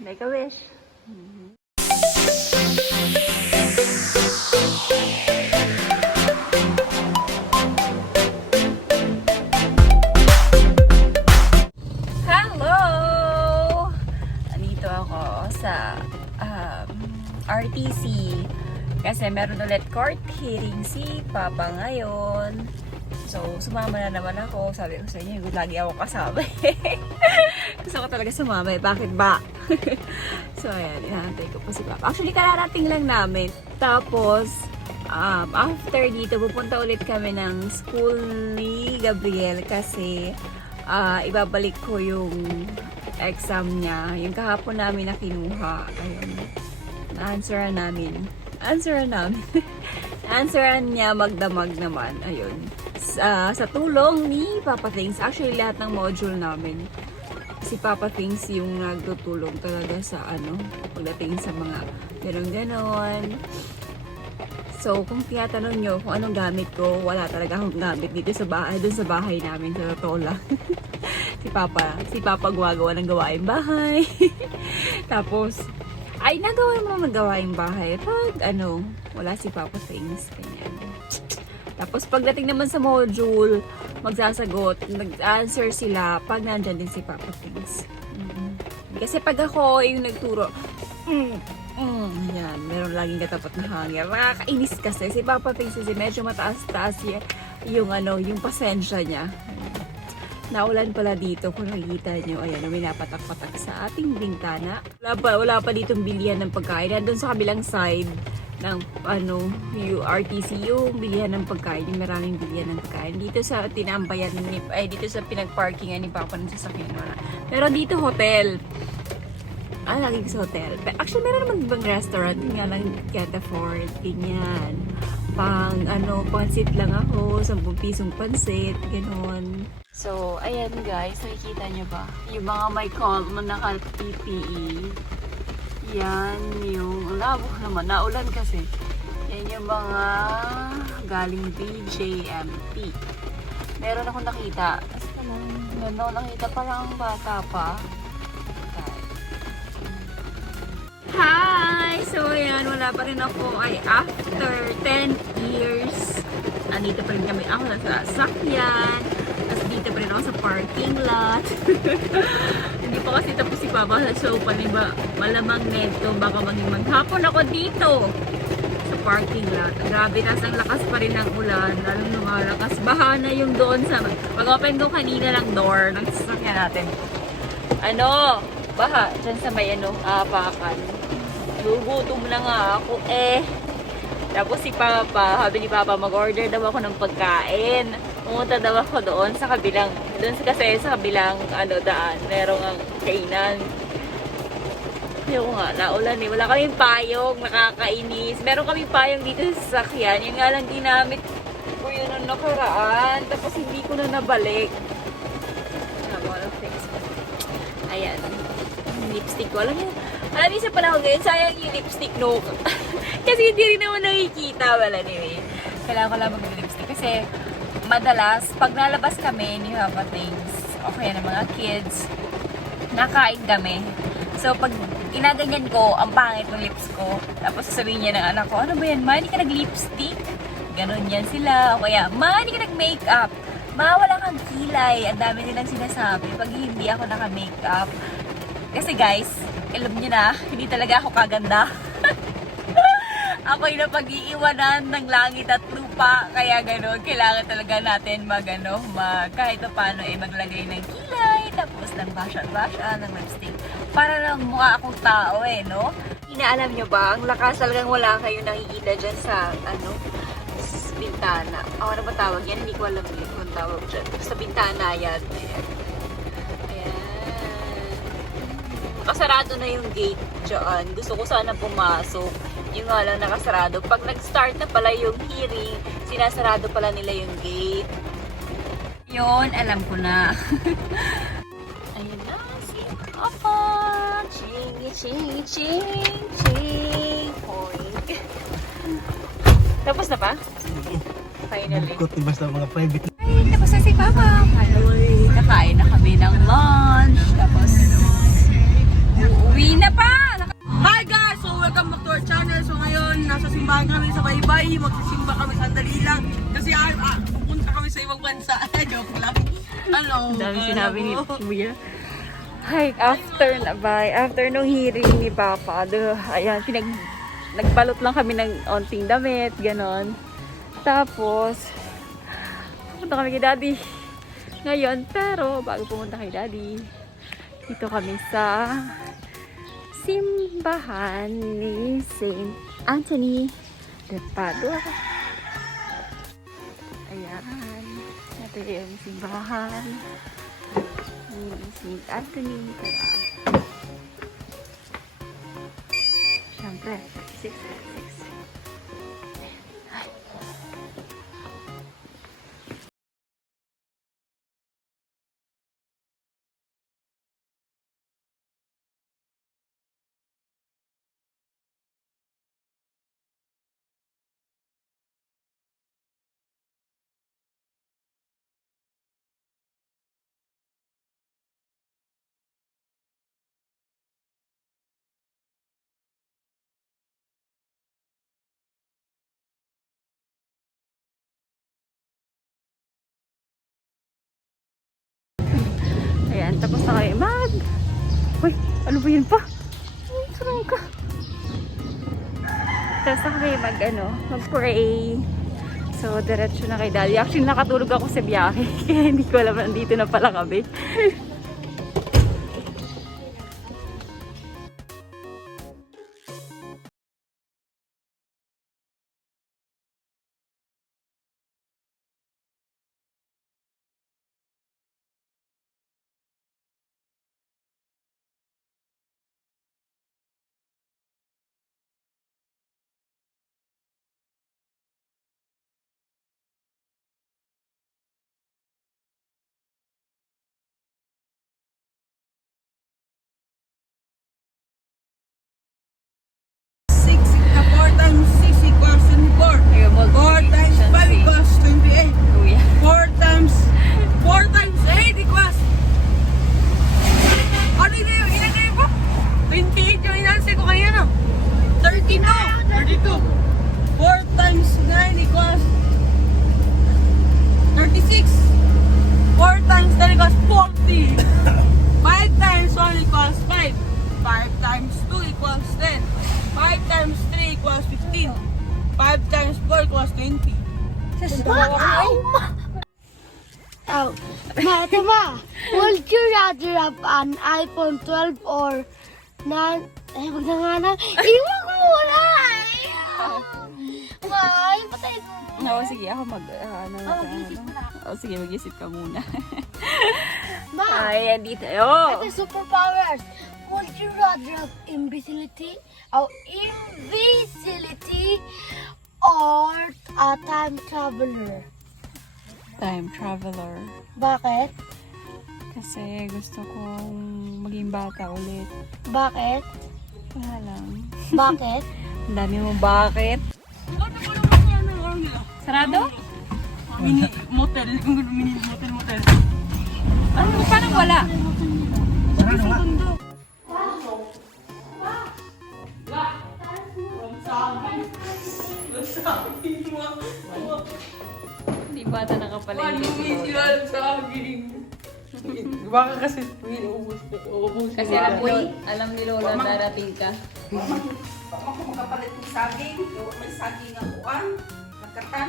Make a wish. Hello! Andito ako sa RTC kasi meron ulit court hearing si Papa ngayon. So, sumama na naman ako. Sabi ko sa inyo, lagi ako kasama. Gusto ko talaga sumama. Bakit ba? So, ayan. Hinahantay ko po si Papa. Actually, kararating lang namin. Tapos, after dito, pupunta ulit kami ng school ni Gabriel kasi ibabalik ko yung exam niya. Yung kahapon namin na kinuha. Ayun. Na-answeran namin. Answeran niya magdamag naman. Ayun. Sa tulong ni Papa Things. Actually, lahat ng module namin. Si Papa Things yung nagtutulong talaga sa pagdating sa mga ganon-ganon. So, kung tinatanong nyo kung anong gamit ko, wala talaga akong gamit dito sa bahay. Doon sa bahay namin, sa Totola. si Papa gumagawa ng gawaing bahay. Tapos, ay nagawa mo ng gawaing bahay. Pag wala si Papa Things. Ganyan. Tapos pagdating naman sa module, magsasagot, mag-answer sila pag nandyan din si Papa Things. Kasi pag ako yung nagturo, yan, meron laging katapat na hangin. Nakakainis kasi si Papa Things kasi medyo mataas-taas yung pasensya niya. Naulan pala dito kung nakikita nyo. Ayan, may napatak-patak sa ating bintana. Wala pa ditong bilihan ng pagkain. Nandun sa kabilang side ng yung RTC yung bilihan ng pagkain. Yung maraming bilihan ng pagkain. Dito sa tinambayan dito sa pinagparkingan ni Papa ng sasakyan. Pero dito hotel. Lagi sa hotel. Actually, meron naman ibang restaurant. Nga lang can't afford. Ganyan. Pansit lang ako. 10 pisong pansit. Ganon. So, ayan guys, nakikita nyo ba? Yung mga may call na naka-PPE. Yan yung labok naman. Naulan kasi. Yan yung mga galing BJMP. Meron akong nakita. Nakita parang bata pa. Hi! So, ayan, wala pa rin ako. After 10 years, andito pa rin kami. Ako na sa sakyan. Tapos dito pa rin ako sa parking lot. Hindi pa kasi tapos si Papa. So, malamang neto. Baka maging maghapon ako dito. Sa parking lot. Grabe, ang lakas pa rin ng ulan. Lalong lumalakas. Baha na yung doon sa... Pag-open ko kanina ng door ng sasakyan natin. Baha. Diyan sa may apakan. Gugutom na nga ako Tapos si Papa, sabi ni Papa, mag-order daw ako ng pagkain. Pumunta daw ako doon sa kabilang, kasi sa kabilang daan, merong ang kainan. Yung nga, naulan wala kaming payong, nakakainis. Meron kaming payong dito sa sasakyan, yung nga lang ginamit ko yun nung nakaraan, tapos hindi ko na nabalik. Ayan, lipstick ko. Alam niyo sa panahon ngayon, sayang yung lipstick, no? Kasi hindi rin naman nakikita. Well, anyway, kailangan ko lang mag-lipstick. Kasi, madalas, pag nalabas kami ni Papa Things, o kaya ng mga kids, nakain kami. So, pag inaganyan ko, ang pangit ng lips ko, tapos sasabihin niya ng anak ko, ano ba yan, ma, hindi ka nag-lipstick? Ganon yan sila. O kaya, ma, hindi ka nag-makeup. Ma, wala kang kilay. Ang dami nilang sinasabi pag hindi ako naka-makeup. Kasi guys, alam niyo na, hindi talaga ako kaganda. Ako yung napag-iiwanan ng langit at lupa. Kaya gano'n, kailangan talaga natin kahit paano maglagay ng kilay, tapos ng bashan-bashan, ng lipstick. Para lang mukha akong tao no? Inaalam nyo ba, ang lakas talagang wala kayo nakikita dyan sa, bintana. Ano ba tawag yan? Hindi ko alam kung tawag dyan. Sa bintana yan. Ayan. Nakasarado na yung gate dyan. Gusto ko sana pumasok. Yung nga lang nakasarado. Pag nag-start na pala yung hearing, sinasarado pala nila yung gate. Yun, alam ko na. Ayun na, si Papa. Ching, ching, ching. Point. Tapos na pa? Finally. Bukot ibas na mga private. Ay, tapos na si Papa. Nakain na kami ng lunch. Tapos, uuwi na pa Hi! Magsisimba kami sandali lang. Kasi pupunta kami sa ibang bansa. Joke lang. Ano? Ang dami sinabi ni Kuya. Hi, after nung hearing ni Papa, ayan, nagbalot lang kami ng onting damit, ganon. Tapos, pumunta kami kay Daddy ngayon, pero bago pumunta kay Daddy, dito kami sa simbahan ni Saint Anthony de Padua. Ayan, ito yung simbahan ni Saint Anthony. Kaya, syempre, 6. Ayan, tapos na kayo Uy, ano ba yun pa? Sarang ka. Tapos na kami mag-pray. So, diretso na kay Daddy. Actually, nakatulog ako sa biyahe. Kaya hindi ko alam, nandito na pala kami. Ayun, 4 times 5 equals 28. Kuya. 4 times 8 equals. Ano yun? Inagay mo? 28 yung inansay ko kaya na. 32. 4 times 9 equals 36. 4 times 10 equals 40. 5 times 1 equals 5. 5 times 2 equals 10. 5 times 3 equals 15. 5 times 4 equals 20. Oh, Mama, would you rather have an iPhone 12 or wag na nga na. Iwan ko muna! Why? Patay ko. Oo, sige, ako sige, mag-isip ka muna. Ma, Ayan, dito. Oh! ito superpowers. Would you rather have invisibility or a time traveler? Time traveler. Bakit? Kasi gusto kong maging bata ulit. Bakit? Wala lang. Bakit? Ang dami mo bakit? Sarado? Mini motel. Mini motel. Ano? Parang wala. Hindi bata nakapalengke. Baka kasi uubos. Kasi alam ni Lola darating ka. Ako makapalit ng saging. May saging ang kuwan. Nagkatan.